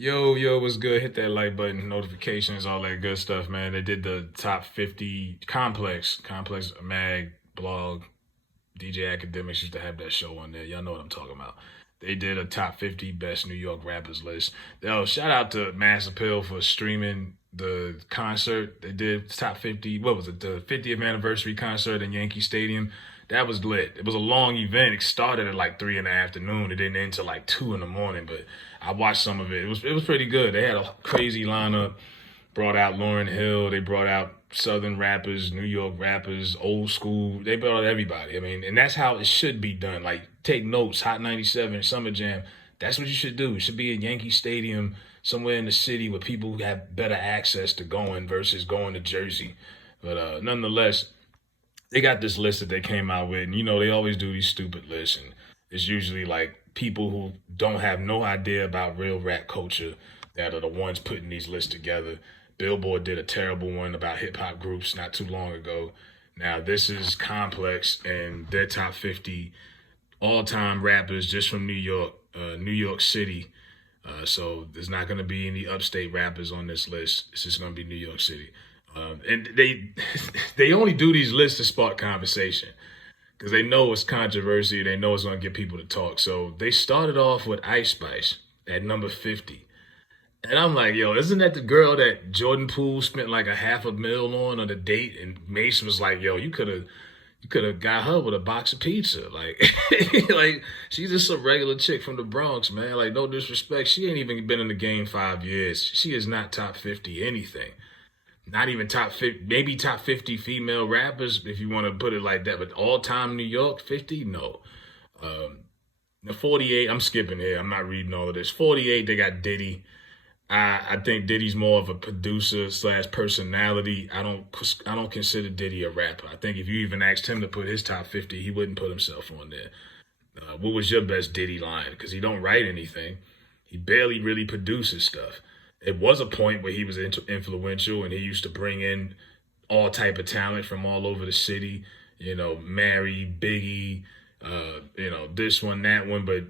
Yo, what's good? Hit that like button, notifications, all that good stuff, man. They did the top 50 Complex Mag blog. DJ Academics used to have that show on there. Y'all know what I'm talking about. They did a top 50 best New York rappers list. Yo, shout out to Mass Appeal for streaming the concert. They did top 50, what was it, the 50th anniversary concert in Yankee Stadium. That was lit. It was a long event. It started at like 3 in the afternoon. It didn't end till like 2 in the morning, but I watched some of it. It was pretty good. They had a crazy lineup. Brought out Lauryn Hill. They brought out Southern rappers, New York rappers, old school. They brought out everybody. I mean, and that's how it should be done. Like, take notes. Hot 97, Summer Jam. That's what you should do. It should be in Yankee Stadium, somewhere in the city where people have better access to going versus going to Jersey. But nonetheless, they got this list that they came out with, and they always do these stupid lists, and it's usually like people who don't have no idea about real rap culture that are the ones putting these lists together. Billboard did a terrible one about hip hop groups not too long ago. Now this is Complex and their top 50 all time rappers just from New York City. So there's not going to be any upstate rappers on this list. It's just going to be New York City. And they they only do these lists to spark conversation because they know it's controversy. They know it's going to get people to talk. So they started off with Ice Spice at number 50. And I'm like, yo, isn't that the girl that Jordan Poole spent like a half a mil on a date? And Mace was like, yo, you could have got her with a box of pizza. Like, like she's just a regular chick from the Bronx, man. Like, no disrespect. She ain't even been in the game 5 years. She is not top 50 anything. Not even top 50, maybe top 50 female rappers, if you want to put it like that. But all-time New York, 50? No. The 48, I'm skipping here. I'm not reading all of this. 48, they got Diddy. I think Diddy's more of a producer slash personality. I don't consider Diddy a rapper. I think if you even asked him to put his top 50, he wouldn't put himself on there. What was your best Diddy line? Because he don't write anything. He barely really produces stuff. It was a point where he was influential and he used to bring in all type of talent from all over the city. Mary, Biggie, this one, that one. But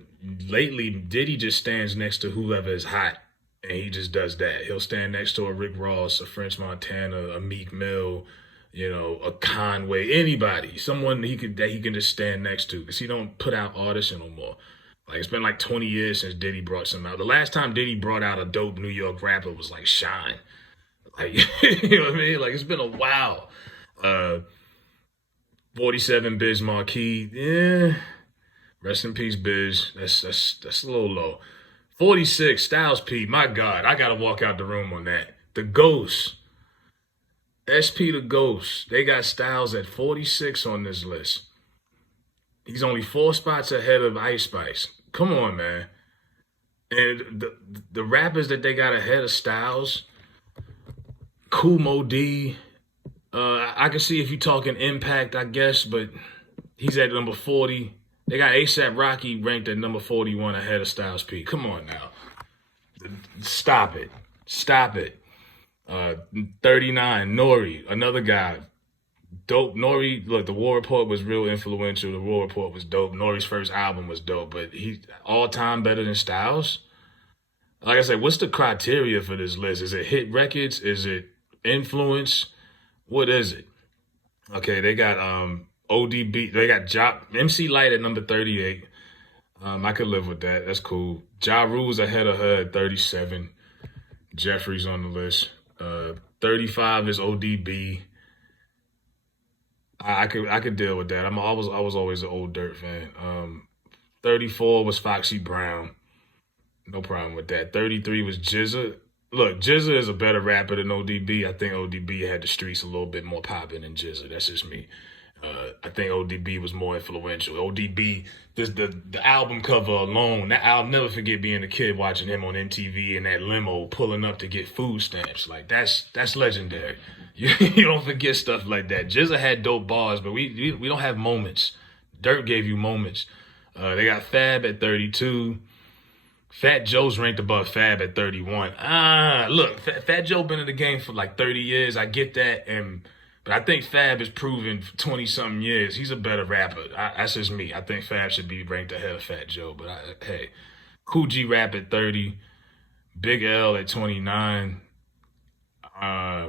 lately, Diddy just stands next to whoever is hot and he just does that. He'll stand next to a Rick Ross, a French Montana, a Meek Mill, a Conway, anybody, someone that he can just stand next to because he don't put out artists anymore. Like it's been like 20 years since Diddy brought some out. The last time Diddy brought out a dope New York rapper was like Shine. Like you know what I mean? Like it's been a while. 47 Biz Marquee. Yeah. Rest in peace, Biz. That's a little low. 46 Styles P. My God, I gotta walk out the room on that. The Ghost. SP the Ghost. They got Styles at 46 on this list. He's only 4 spots ahead of Ice Spice. Come on, man. And the rappers that they got ahead of Styles, Kumo D. I can see if you're talking impact, I guess, but he's at number 40. They got ASAP Rocky ranked at number 41 ahead of Styles P. Come on now. Stop it. Stop it. 39, Nori, another guy. Dope. Nori, look, the War Report was real influential. The War Report was dope. Nori's first album was dope, but he all time better than Styles. Like I said, what's the criteria for this list? Is it hit records? Is it influence? What is it? Okay, they got ODB. They got MC Light at number 38. I could live with that. That's cool. Ja Rule's ahead of her at 37. Jeffrey's on the list. 35 is ODB. I could deal with that. I was always an old Dirt fan. 34 was Foxy Brown. No problem with that. 33 was GZA. Look, GZA is a better rapper than ODB. I think ODB had the streets a little bit more popping than GZA. That's just me. I think ODB was more influential. ODB, the album cover alone, I'll never forget being a kid watching him on MTV in that limo pulling up to get food stamps. Like that's legendary. You don't forget stuff like that. GZA had dope bars, but we don't have moments. Dirt gave you moments. They got Fab at 32. Fat Joe's ranked above Fab at 31. Look, Fat Joe been in the game for like 30 years. I get that, but I think Fab has proven for 20-something years he's a better rapper. That's just me. I think Fab should be ranked ahead of Fat Joe. But hey, Cool G Rap at 30. Big L at 29. Uh,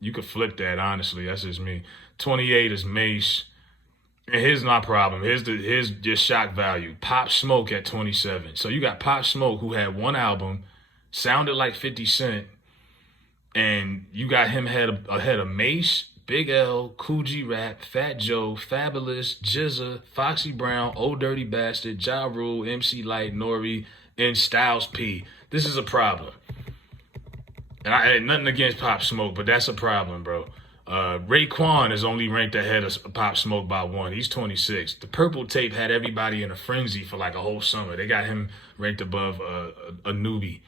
you could flip that, honestly. That's just me. 28 is Mace. And here's my problem. Here's your shock value. Pop Smoke at 27. So you got Pop Smoke, who had one album, sounded like 50 Cent, and you got him ahead of Mace, Big L, Kool G Rap, Fat Joe, Fabulous, GZA, Foxy Brown, Old Dirty Bastard, Ja Rule, MC Lyte, Nori, and Styles P. This is a problem. And I had nothing against Pop Smoke, but that's a problem, bro. Raekwon is only ranked ahead of Pop Smoke by one. He's 26. The Purple Tape had everybody in a frenzy for like a whole summer. They got him ranked above a newbie.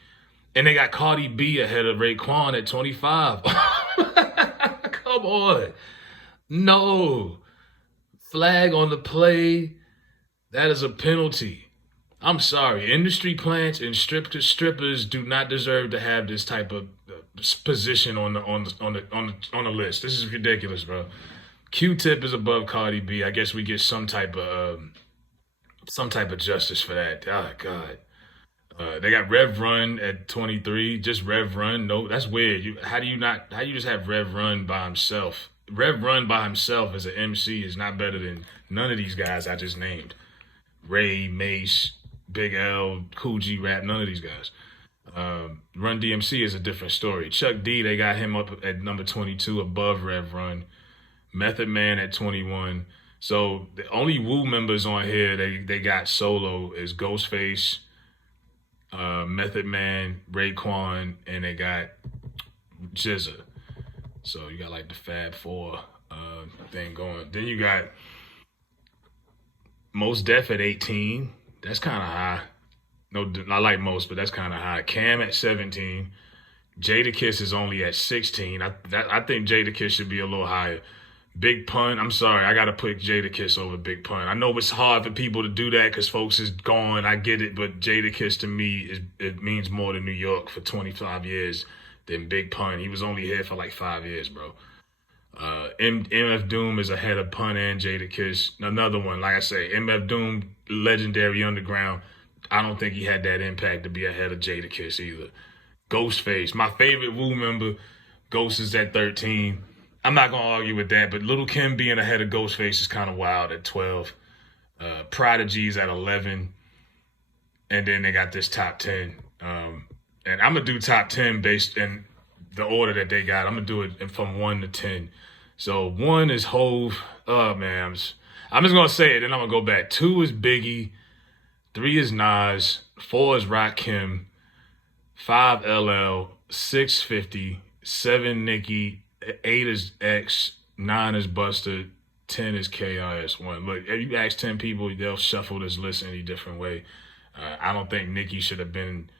And they got Cardi B ahead of Raekwon at 25. Come on. No. Flag on the play. That is a penalty. I'm sorry. Industry plants and strippers do not deserve to have this type of position on the list. This is ridiculous, bro. Q-Tip is above Cardi B. I guess we get some type of justice for that. Oh God. They got Rev Run at 23. Just Rev Run. No, that's weird. How do you just have Rev Run by himself? Rev Run by himself as an MC is not better than none of these guys I just named. Ray, Mace, Big L, Kool G Rap, none of these guys. Run DMC is a different story. Chuck D, they got him up at number 22 above Rev Run. Method Man at 21. So the only Wu members on here they got solo is Ghostface, Method Man, Raekwon, and they got GZA. So you got like the Fab Four thing going. Then you got Mos Def at 18. That's kind of high. No, I like most, but that's kind of high. Cam at 17. Jadakiss is only at 16. I think Jadakiss should be a little higher. Big Pun, I'm sorry, I got to put Jadakiss over Big Pun. I know it's hard for people to do that because folks is gone. I get it, but Jadakiss to me, it means more to New York for 25 years than Big Pun. He was only here for like 5 years, bro. MF Doom is ahead of Pun and Jadakiss. Another one, like I say, MF Doom, legendary underground. I don't think he had that impact to be ahead of Jadakiss either. Ghostface, my favorite Wu member, Ghost is at 13. I'm not going to argue with that, but Lil' Kim being ahead of Ghostface is kind of wild at 12. Prodigy's at 11. And then they got this top 10. And I'm going to do top 10 based in the order that they got. I'm going to do it from 1 to 10. So 1 is Hove. Oh, man. I'm just going to say it, then I'm going to go back. 2 is Biggie. 3 is Nas, 4 is Rakim, 5 LL, 6 50, 7 Nicki, 8 is X, 9 is Busta, 10 is KRS-One. Look, if you ask 10 people, they'll shuffle this list any different way. I don't think Nicki should have been,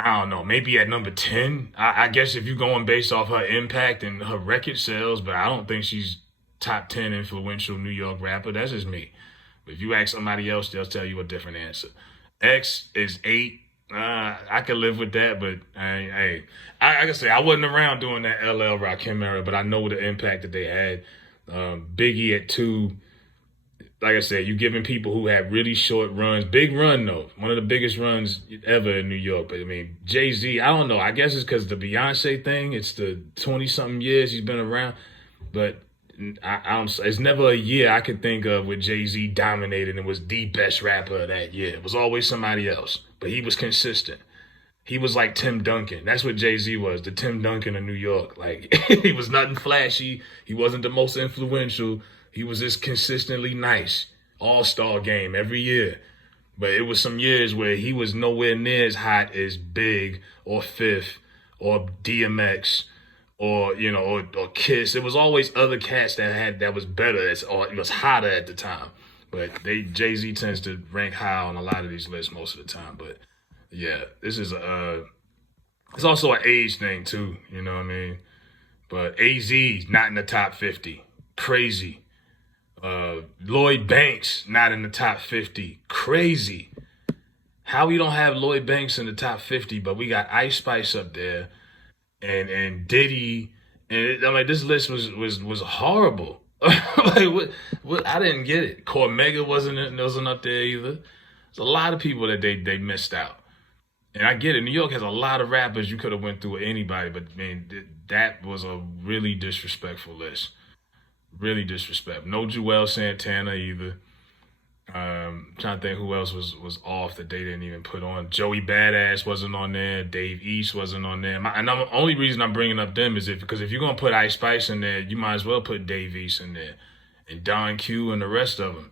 I don't know, maybe at number 10. I guess if you're going based off her impact and her record sales, but I don't think she's top 10 influential New York rapper. That's just me. If you ask somebody else, they'll tell you a different answer. X is 8. I could live with that, but I can say I wasn't around during that LL Rakim era, but I know the impact that they had. Biggie at 2. Like I said, you giving people who have really short runs. Big run, though. One of the biggest runs ever in New York. But, I mean, Jay-Z, I don't know. I guess it's because the Beyonce thing. It's the 20-something years he's been around. But it's never a year I could think of where Jay-Z dominated and was the best rapper of that year. It was always somebody else, but he was consistent. He was like Tim Duncan. That's what Jay-Z was, the Tim Duncan of New York. Like, he was nothing flashy. He wasn't the most influential. He was just consistently nice. All-star game every year. But it was some years where he was nowhere near as hot as Big or Fifth or DMX or Kiss. It was always other cats that was better, or it was hotter at the time. But Jay-Z tends to rank high on a lot of these lists most of the time. But yeah, this is it's also an age thing too, you know what I mean? But AZ's not in the top 50. Crazy. Lloyd Banks not in the top 50. Crazy. How we don't have Lloyd Banks in the top 50, but we got Ice Spice up there. And Diddy, and this list was horrible. Like what? I didn't get it. Cormega wasn't up there either. There's a lot of people that they missed out. And I get it. New York has a lot of rappers you could have went through with anybody, but man, that was a really disrespectful list. Really disrespectful. No Joel Santana either. Trying to think who else was off that they didn't even put on. Joey Badass wasn't on there. Dave East wasn't on there. And the only reason I'm bringing up them is because if you're gonna put Ice Spice in there, you might as well put Dave East in there, and Don Q and the rest of them,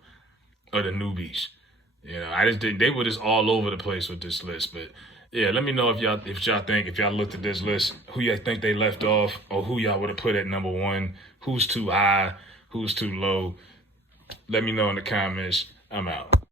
or the newbies. You know, I just did. They were just all over the place with this list. But yeah, let me know if y'all looked at this list, who y'all think they left off, or who y'all would have put at number one. Who's too high? Who's too low? Let me know in the comments. I'm out.